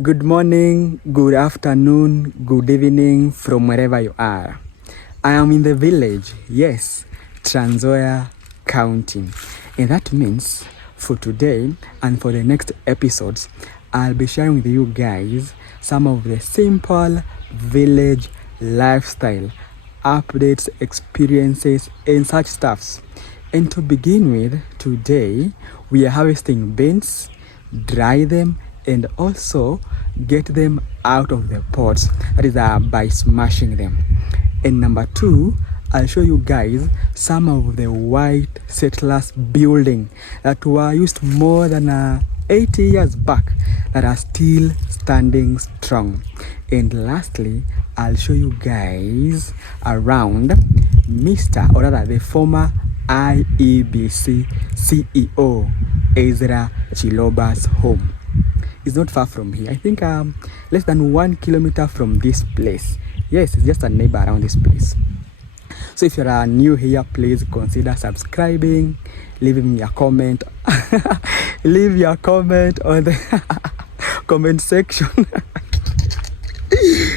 Good morning, good afternoon, good evening from wherever you are. I am in the village, yes, Nzoia County. And that means for today and for the next episodes, I'll be sharing with you guys some of the simple village lifestyle updates, experiences, and such stuffs. And to begin with, today we are harvesting beans, dry them, and also get them out of the pots. That is by smashing them. And number two, I'll show you guys some of the white settlers building that were used more than 80 years back that are still standing strong. And lastly, I'll show you guys around Mr. or rather the former IEBC CEO Ezra Chiloba's home. It's not far from here. I think less than 1 kilometer from this place. Yes, it's just a neighbor around this place. So if you're new here, please consider subscribing, leaving me a comment. Leave your comment on the comment section.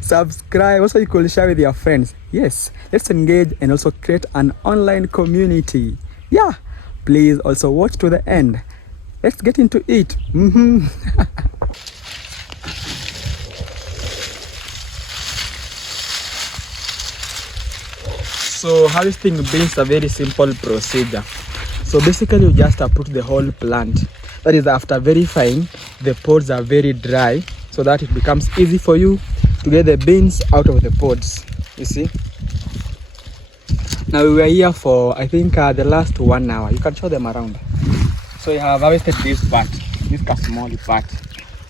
Subscribe. Also, you could share with your friends. Yes, let's engage and also create an online community. Yeah, please also watch to the end. Let's get into it. So harvesting beans is a very simple procedure. So basically you just uproot the whole plant. That is after verifying the pods are very dry so that it becomes easy for you to get the beans out of the pods. You see? Now we were here for I think the last 1 hour. You can show them around. So we have harvested this part, this small part.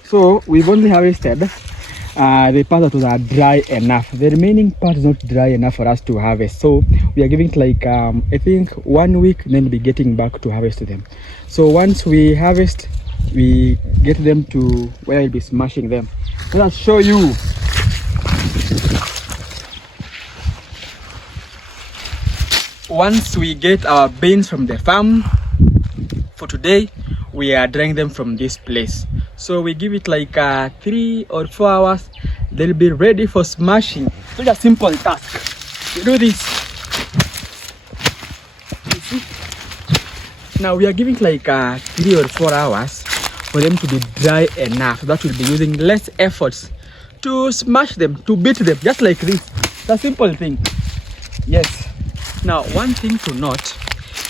So we've only harvested the part that was dry enough. The remaining part is not dry enough for us to harvest. So we are giving it like I think 1 week, then we'll be getting back to harvest them. So once we harvest, we get them to where we'll be smashing them. Let us show you. Once we get our beans from the farm, for today we are drying them from this place. So we give it like 3 or 4 hours, they'll be ready for smashing. It's a simple task. You do this. You see? Now we are giving like 3 or 4 hours for them to be dry enough that we'll be using less efforts to smash them, to beat them, just like this. It's a simple thing. Yes. Now one thing to note,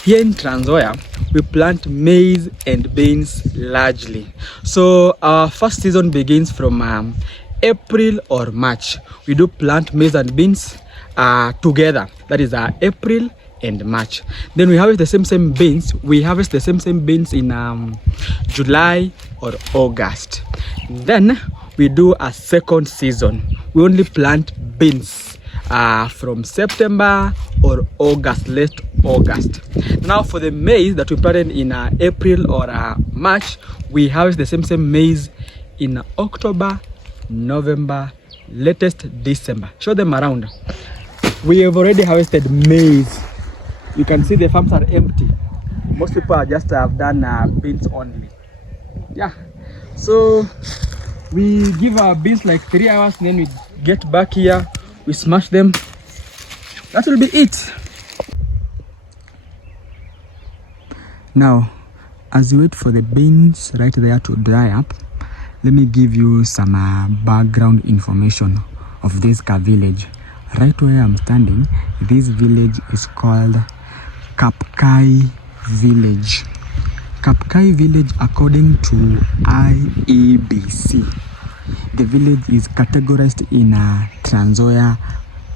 here in Nzoia, we plant maize and beans largely. So our first season begins from April or March. We do plant maize and beans together. That is April and March. Then we harvest the same beans. We harvest the same beans in July or August. Then we do a second season. We only plant beans from September or August, late August. Now for the maize that we planted in April or March, we harvest the same maize in October, November, latest December. Show them around. We have already harvested maize. You can see the farms are empty. Most people are just have done beans only. Yeah. So we give our beans like 3 hours, and then we get back here, we smash them. That will be it. Now, as you wait for the beans right there to dry up, let me give you some background information of this village. Right where I'm standing, this village is called Kapkai Village. Kapkai Village, according to IEBC, the village is categorized in Nzoia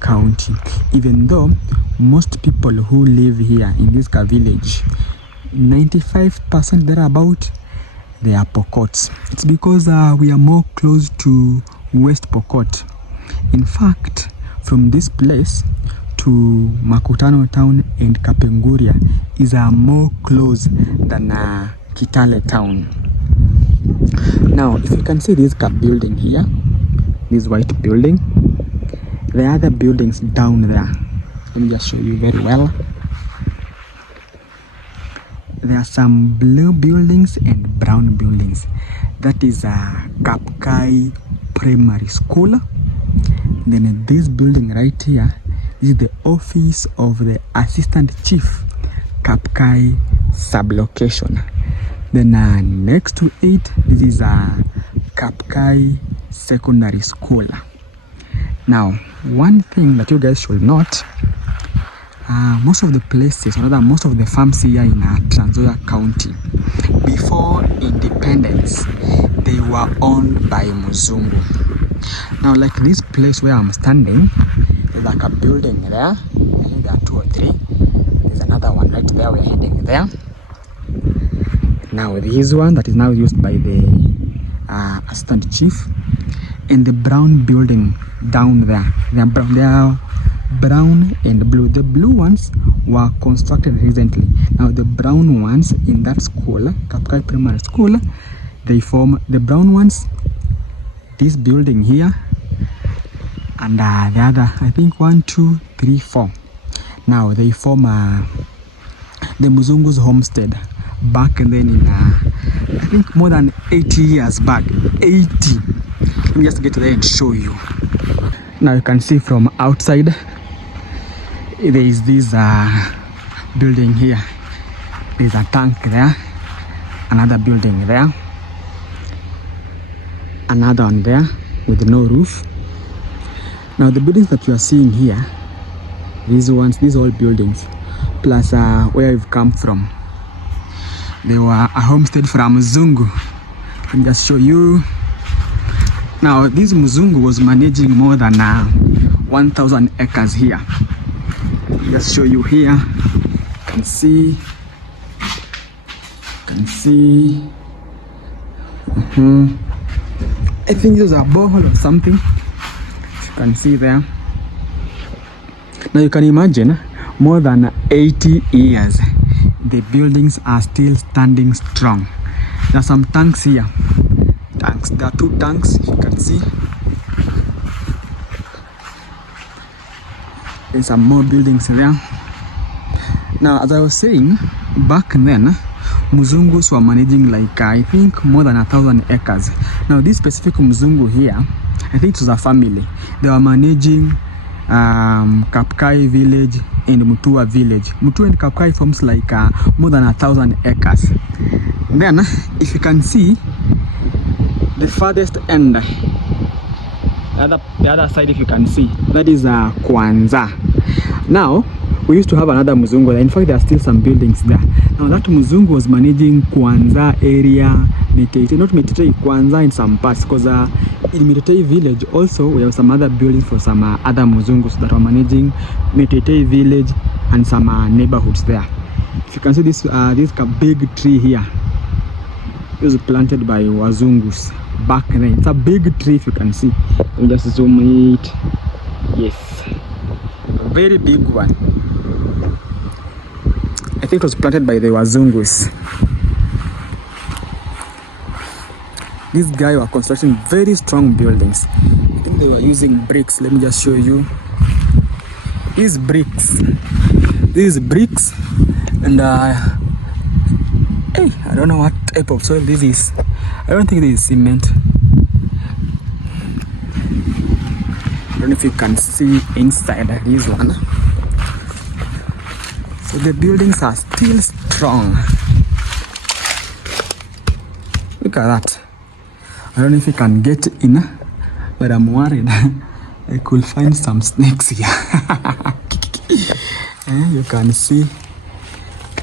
County, even though most people who live here in this village, 95% thereabout, they are Pokots. It's because we are more close to West Pokot. In fact, from this place to Makutano town and Kapenguria is more close than Kitale town. Now, if you can see this building here, this white building, the other buildings down there, let me just show you very well. There are some blue buildings and brown buildings. that is a Kapkai Primary School. Then this building right here is the office of the Assistant Chief, Kapkai Sublocation. Then next to it, this is a Kapkai Secondary School. Now, one thing that you guys should note, most of the places, or rather most of the farms here in Nzoia County, before independence, they were owned by Muzungu. Now, like this place where I'm standing, there's like a building there. I think there are 2 or 3. There's another one right there. We're heading there. Now, this one that is now used by the Assistant Chief, and the brown building down there. They are brown and blue. The blue ones were constructed recently. Now the brown ones in that school, Kapkai Primary School, they form the brown ones, this building here, and the other, I think 1, 2, 3, 4. Now they form the Muzungu's homestead back then in I think more than 80 years back. 80. Let me just get there and show you. Now you can see from outside there is this building here. There's a tank there, another building there, another one there with no roof. Now the buildings that you are seeing here, these old buildings, plus where we've come from, they were a homestead from Muzungu. Let me just show you. Now this Muzungu was managing more than 1,000 acres here. Just show you here. You can see. I think this is a borehole or something. You can see there. Now you can imagine, more than 80 years, the buildings are still standing strong. There are some tanks here. There are 2 tanks, if you can see. There's some more buildings there. Now, as I was saying, back then, Muzungus were managing like I think more than 1,000 acres. Now, this specific Muzungu here, I think it was a family. They were managing Kapkai Village and Mutua Village. Mutua and Kapkai forms like more than 1,000 acres. Then, if you can see, the farthest end, the other side, if you can see, that is Kwanza. Now, we used to have another Muzungu there. In fact, there are still some buildings there. Now, that Muzungu was managing Kwanza area, Metete, not Metete, Kwanza in some parts, because in Metete Village also, we have some other buildings for some other Muzungus that are managing Metete Village and some neighborhoods there. If you can see this big tree here, it was planted by Wazungus back then. It's a big tree, if you can see. Let me just zoom it. Yes, a very big one. I think it was planted by the Wazungus. This guy were constructing very strong buildings. I think they were using bricks. Let me just show you. These bricks. And hey, I don't know what type of soil this is. I don't think this is cement. I don't know if you can see inside this one. So the buildings are still strong. Look at that. I don't know if you can get in, but I'm worried I could find some snakes here. You can see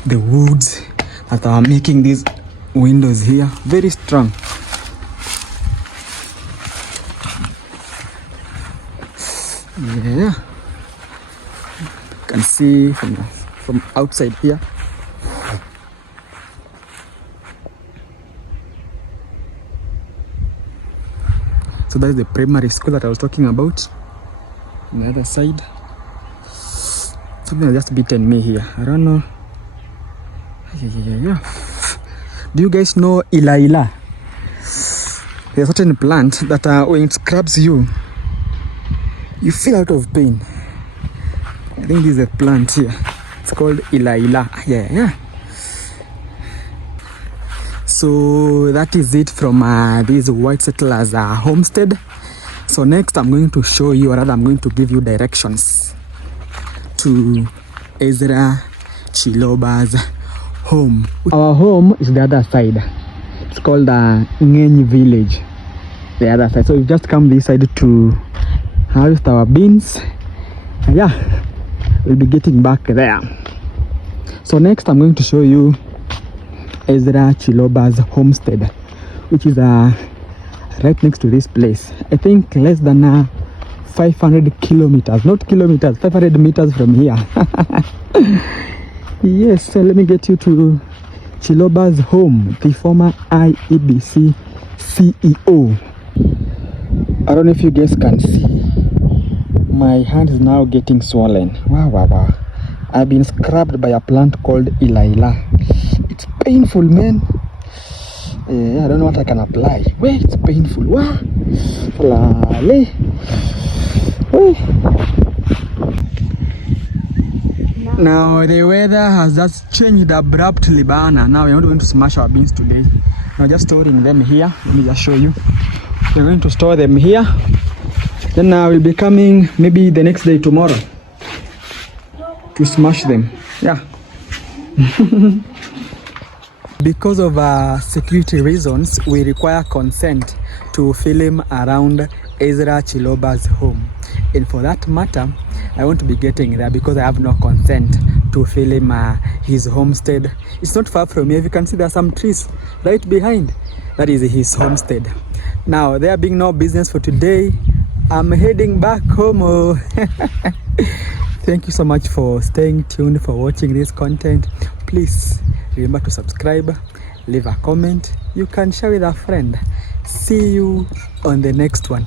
the woods that are making these windows here very strong. Yeah, you can see from outside here. So that is the primary school that I was talking about. On the other side, something has just beaten me here. I don't know. Yeah. Do you guys know ila? There's a certain plant that when it scrubs you, you feel out of pain. I think this is a plant here. It's called ila. Yeah. So So that is it from this white settlers homestead. So next I'm going to show you, or rather I'm going to give you directions to Ezra Chiloba's home. Our home is the other side. It's called Kapkai Village, the other side. So we just come this side to harvest our beans. And yeah, we'll be getting back there. So next I'm going to show you Ezra Chiloba's homestead, which is right next to this place. I think less than 500 kilometers, not kilometers, 500 meters from here. Yes, so let me get you to Chiloba's home, the former IEBC CEO. I don't know if you guys can see, my hand is now getting swollen. Wow. I've been scrubbed by a plant called Ilaila. It's painful, man. I don't know what I can apply. Wait, it's painful. Wow. Now the weather has just changed abruptly, bana. Now we're not going to smash our beans today. We're just storing them here. Let me just show you. We're going to store them here. Then we'll be coming maybe the next day, tomorrow, to smash them. Yeah. Because of security reasons, we require consent to film around Ezra Chiloba's home. And for that matter, I won't be getting there because I have no consent to film his homestead. It's not far from here. If you can see, there are some trees right behind. That is his homestead. Now, there being no business for today, I'm heading back home. Thank you so much for staying tuned, for watching this content. Please remember to subscribe, leave a comment. You can share with a friend. See you on the next one.